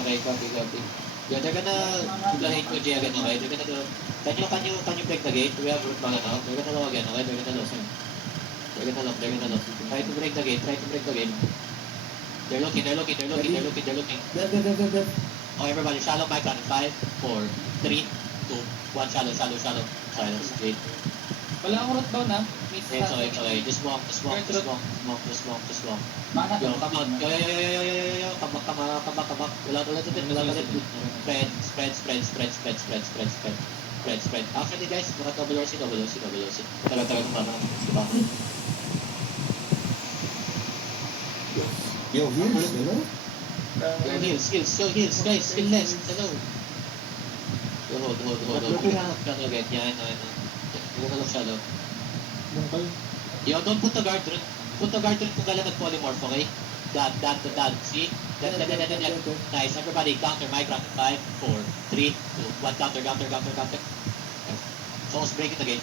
Okay, copy. Yeah, they're gonna do the hate to J again, okay? They're gonna do... Can you break the gate? Do we have root bang now? They're gonna low again, okay? They're gonna low. Try to break the gate. They're looking. Dead. Oh, everybody, shallow mic on 5, 4, 3, 2, 1, shallow. Silence, gate. Wala akong root down ha. It's okay. Just walk. Mana Yo, come on. Yo. Come back. Wala ulit. Spread. Actually, guys, mga double OC. Tagal kumama. Diba? Yo, heals, you know? Heals, guys. Skill less. Hello. Yo, hold. Shadow again. Yeah, I know. You're gonna look shadow. Yo, don't put the guard run. Put the guard run kung kailan nag-polymorph, okay? That. See? That. Nice. Everybody, counter. My ground. 5, 4, 3, 2, 1. Counter. Pause breaking the gate.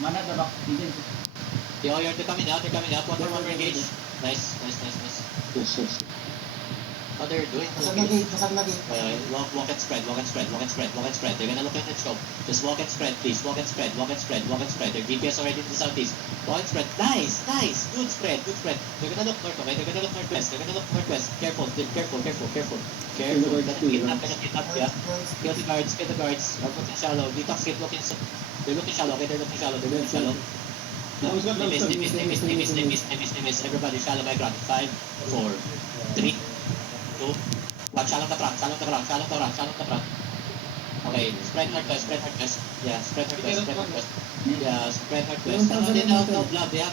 Mana the back. Yo, they're coming out. One more engage. Nice. Yes. What they're doing? Kasag na gate. Walk and spread. They're gonna look at the scope. Just walk and spread, please. Walk and spread. Their DPS already in the southeast. Walk and spread. Nice. Good spread. They're gonna look north, okay? They're gonna look northwest. Careful. Kidnap, yeah. Kill the guards. I'm looking shallow. Detox keep looking. They're looking shallow, okay? They miss. Everybody shallow my ground. 5, 4, 3, 2, 1. Shallow the front. Okay, spread northwest. Yeah, spread northwest. No, they have no blood. They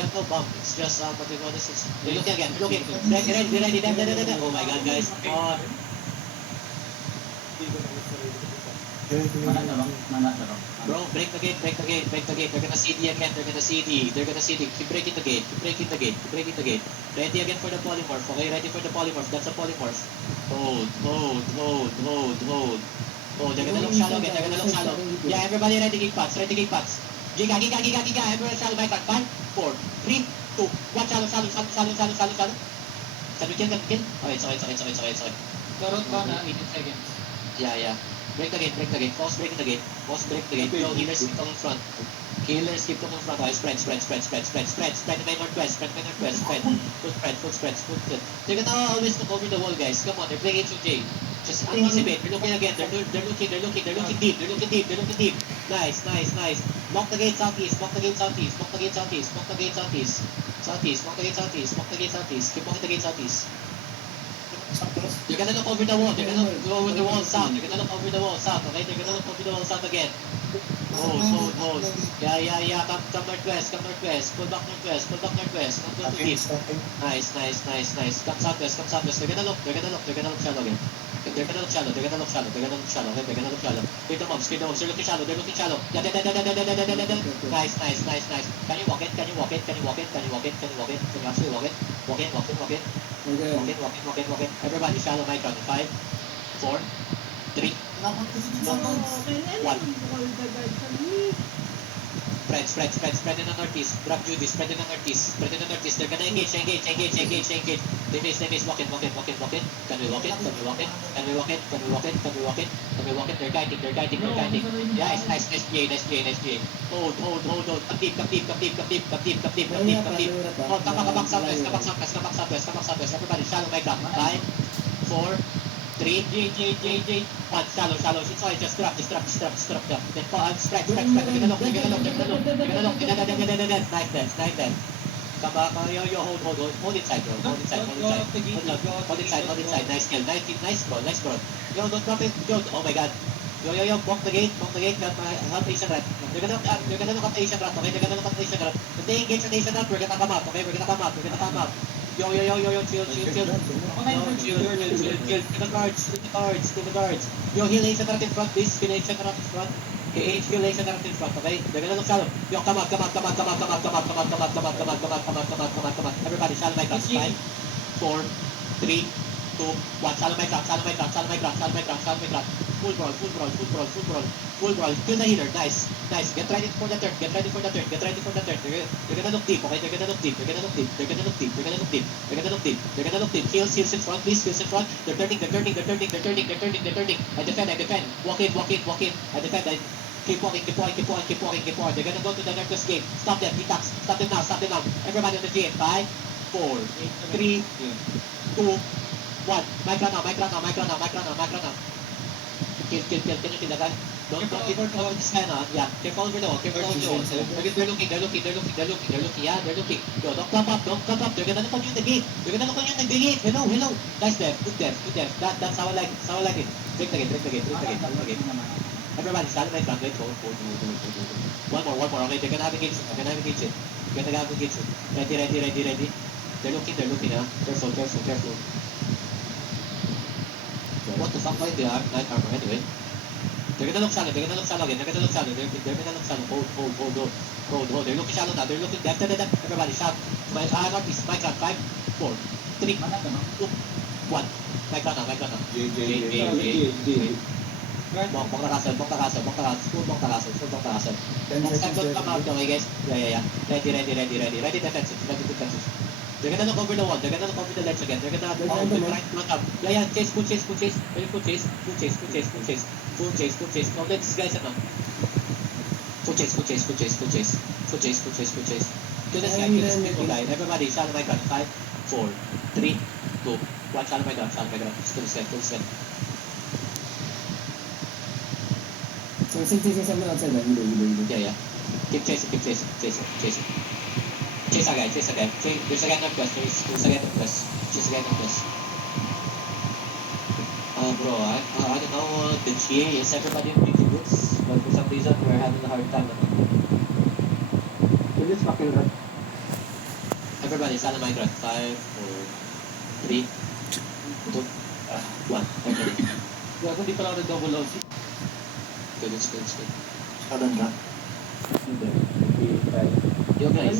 have no bomb. It's just what they call this. They're looking again. Be ready. Oh my god, guys. Come on. Mana the back. Bro, break the gate. They're gonna CD again. Keep breaking the gate. Ready again for the polymorph. Okay, ready for the polymorph. That's a polymorph. Hold. Oh, they're gonna look shallow again. Yeah, everybody ready gig paths. Giga. Everybody shallow by 5, 4, 3, 2, 1. Shallow. Can we kill? Oh, it's okay. The root down ha. 18 seconds. Yeah. Break the gate. Pause break the gate. Yo, healers keep coming front. Okay, spread. Main northwest. Full spread. They're gonna always look over the wall, guys. Come on, they're playing HOJ. Just anticipate. They're looking again. They're looking deep. Nice. Block the gate southeast. Keep blocking the gate southeast. You're gonna look over the wall. They're gonna go over the wall south. Okay? They're gonna look over the wall south again. Hold. Yeah. Come northwest. Pull back northwest. Don't go too deep. Nice. Come southwest. They're gonna look shallow again. They're gonna look shallow. Speed the mobs. They're looking shallow. Yeah. Nice. Can you walk it? Can you actually walk it? Walk it. Everybody shallow mic on 5, 4, 3, 1. Spread in the northeast. Grab Judy, spread in the northeast. They're gonna engage. They miss. Walk it. Can we walk it? They're guiding. Yeah, nice GA. Hold. Come deep. Oh, come back southwest. Everybody shallow mic on 5, 4, 3, J. 1. Shallow. It's all just drop. Then spread. They're gonna look. Nice dance. Come back. Yo, hold inside, bro. Hold inside. Nice, bro. Yo, don't drop it. Yo, oh my god. Yo, walk the gate. Help Asian Rat. They're gonna look at the Asian Rat, okay? If they engage on the Asian Rat, we're gonna come up, okay? We're gonna come up. Yo, chill. Kill the guards. Yo, heal Asian Rat in front, please. Heal Asian Rat in front, okay? They're gonna look shallow. Yo, come up. Everybody, shallow my ground. 5, 4, 3, 2, 1. Shallow my ground. Full brawl, full brawl, full brawl, full brawl, full brawl. Kill the healer. Nice, nice. Get ready for the turn. Get ready for the turn. Get ready for the turn. They're gonna look deep, okay? They're gonna look deep. They're gonna look deep. They're gonna look deep. They're gonna look deep. They're gonna look deep. They're gonna look deep. Heals, heals in front, please. Heals in front. They're turning. They're turning. They're turning. They're turning. They're turning. They're turning. I defend. I defend. Walk in. Walk in. Walk in. I defend. I keep walking. Keep walking. Keep walking. Keep walking. Keep walking. They're gonna go to the Nurtus game. Stop them. Detox. Stop them now. Stop them now. Everybody on the GM. 5, 4, 3, 2, 1. Mic run now. Mic run now. Mic run now. Mic run now. Mic run now. Kill. Can you kill that guy? Don't this guy now. Yeah. Careful over the wall. Careful over the wall. They're looking. They're looking. They're looking. They're looking. They're looking. Yeah. They're looking. Yo, don't come up. Don't come up. They're gonna look on you in the gate. They're gonna look on you in the gate. Hello. Hello. Nice dev. Good dev. Good dev. That's how I like it. That's how I like it. Break the gate. Break the gate. Break the gate. Break the gate. Everybody, stand my front. Wait. Hold. One more. Okay. They're gonna have a gate. They're gonna have a gate. They're gonna have a gate. Ready. They're looking. Huh? Careful. What the fuck? Why they are night armor anyway? They're gonna look shallow again. They're gonna look shallow. Hold. They're looking shallow now. They're looking depth. Everybody shout. Northeast. Mic run. 5, 4, 3, 2, 1. Mic run now. J. Bong the castle. Full bong the castle. Next time don't come out, okay guys? Yeah. Ready defensive. They're gonna look over the wall. They're gonna look over the ledge again. They're gonna try to run up. Yeah. Chase. Full chase. Full chase. Don't let these guys enough. Full chase. Kill this guy. Everybody, shallow my gun. 5, 4, 3, 2, 1. Shallow my gun. Kill this guy. Yeah. Keep chasing. Chase a guy. There's a guy northwest. Chase a guy northwest. Bro, I don't know. The GA is everybody in big boots, but for some reason we're having a hard time. Will this fucking run? Everybody, stand on my ground. 5, 4, 3, 2, 1. Okay. Gago, di pala ako nag-double OC. Good. Sudden run. Yo guys.